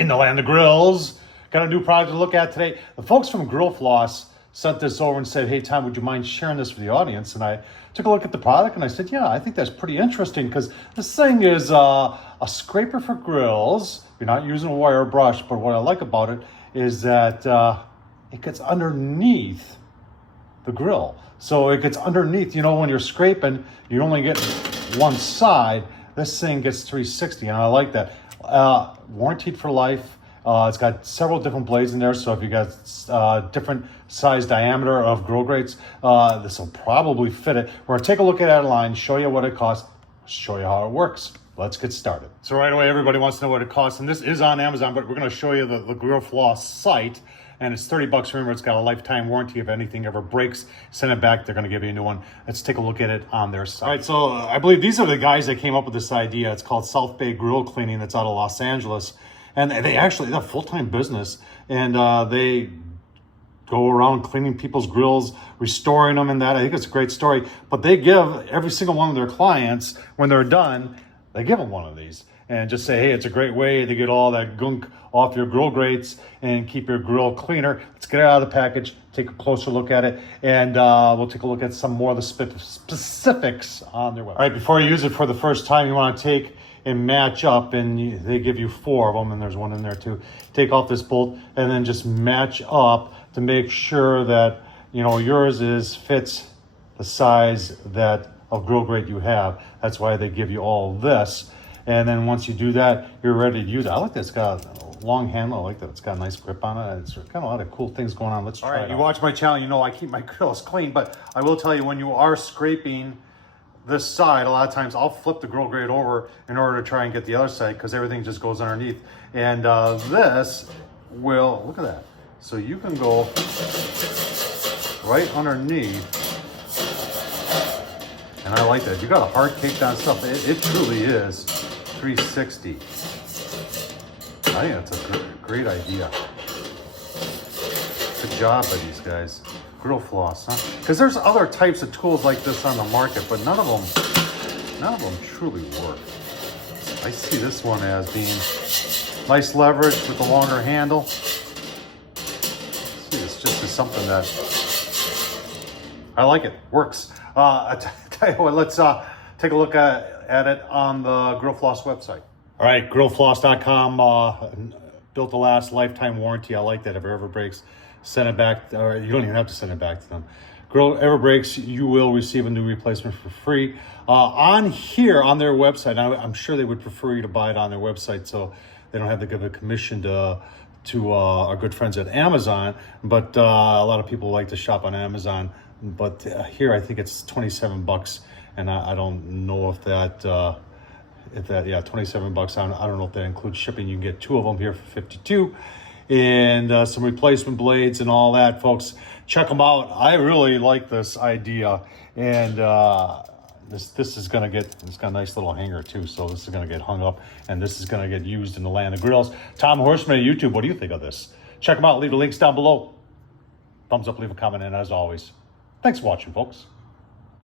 in the land of grills. Got a new product to look at today. The folks from Floss sent this over and said, hey, Tom, would you mind sharing this with the audience? And I took a look at the product and I said, yeah, I think that's pretty interesting because this thing is a scraper for grills. You're not using a wire brush, but what I like about it is that it gets underneath the grill. So it gets underneath, you know, when you're scraping, you only get one side. This thing gets 360, and I like that. Warranted for life. It's got several different blades in there, so if you got different size diameter of grill grates, this will probably fit it. We're gonna take a look at that line, show you what it costs, show you how it works. Let's get started. So right away, everybody wants to know what it costs, and this is on Amazon, but we're gonna show you the Floss site, and it's $30. Remember, it's got a lifetime warranty. If anything ever breaks, send it back. They're gonna give you a new one. Let's take a look at it on their site. All right, so I believe these are the guys that came up with this idea. It's called South Bay Grill Cleaning. That's out of Los Angeles. And they have a full-time business, and they go around cleaning people's grills, restoring them and that. I think it's a great story. But they give every single one of their clients, when they're done, they give them one of these and just say, hey, it's a great way to get all that gunk off your grill grates and keep your grill cleaner. Let's get it out of the package, take a closer look at it, and we'll take a look at some more of the specifics on their website. All right, before you use it for the first time, you want to take and match up, and they give you 4 of them, and there's one in there too. Take off this bolt and then just match up to make sure that, you know, yours fits the size of grill grate you have. That's why they give you all this. And then once you do that, you're ready to use it. I like that it's got a long handle. I like that it's got a nice grip on it. It's got a lot of cool things going on. Let's try it. All right, you watch my channel, you know I keep my grills clean, but I will tell you, when you are scraping this side, a lot of times I'll flip the grill grate over in order to try and get the other side because everything just goes underneath. And this will, look at that. So you can go right underneath. And I like that. You got a hard cake down stuff. It truly is 360. I think that's a great idea. Good job by these guys. Grill Floss, huh? Because there's other types of tools like this on the market, but none of them truly work. I see this one as being nice leverage with the longer handle. See, it's just something that I like. It works. I tell you what, let's take a look at it on the Grill Floss website. All right, grillfloss.com. Built to last, lifetime warranty. I like that. If it ever breaks, send it back, or you don't even have to send it back to them. Grill ever breaks, you will receive a new replacement for free. On here, on their website, I'm sure they would prefer you to buy it on their website so they don't have to give a commission to our good friends at Amazon, but a lot of people like to shop on Amazon. But here, I think it's $27, and I don't know if that, yeah, $27. I don't know if that includes shipping. You can get 2 of them here for $52. And some replacement blades and all that, folks. Check them out. I really like this idea, and this is gonna get. It's got a nice little hanger too, so this is gonna get hung up, and this is gonna get used in the land of grills. Tom Horsman at YouTube. What do you think of this? Check them out. Leave the links down below. Thumbs up. Leave a comment, and as always, thanks for watching, folks.